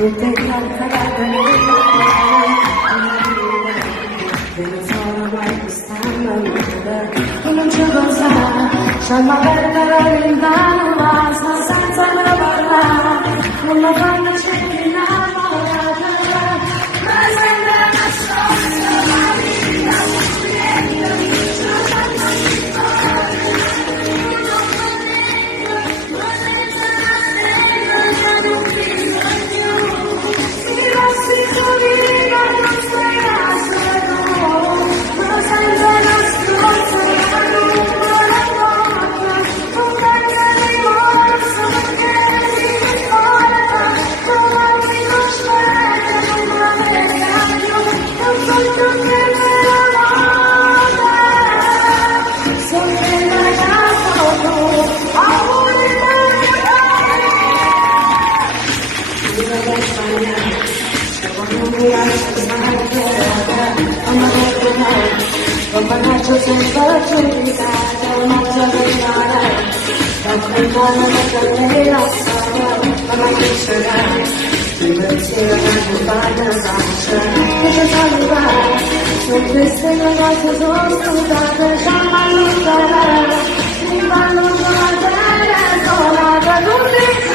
tutte calcolate non sono mai quest'anno non c'è cosa c'è una bella in mano ma senza una parola non lo fanno cerchi innamorata ma sembra una storia ma mi dà un Companaccio senza giudicare, una giornata, da quell'anno che la storia, ma mai crescerà, il pensiero che compagna faccia, che ci salverà, su queste le cose sono sudate, già allontanare, mi vanno a vedere, sola da tutti.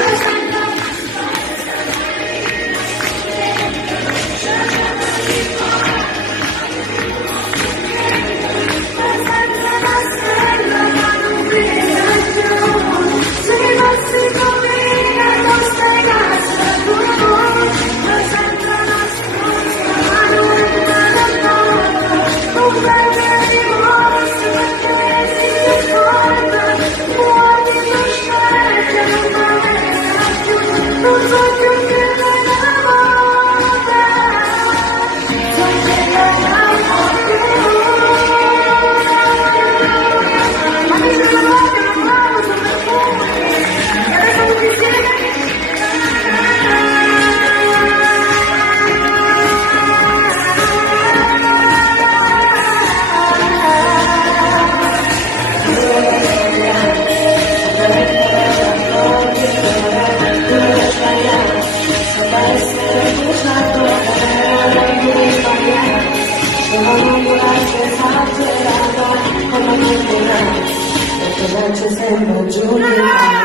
Sembra giuria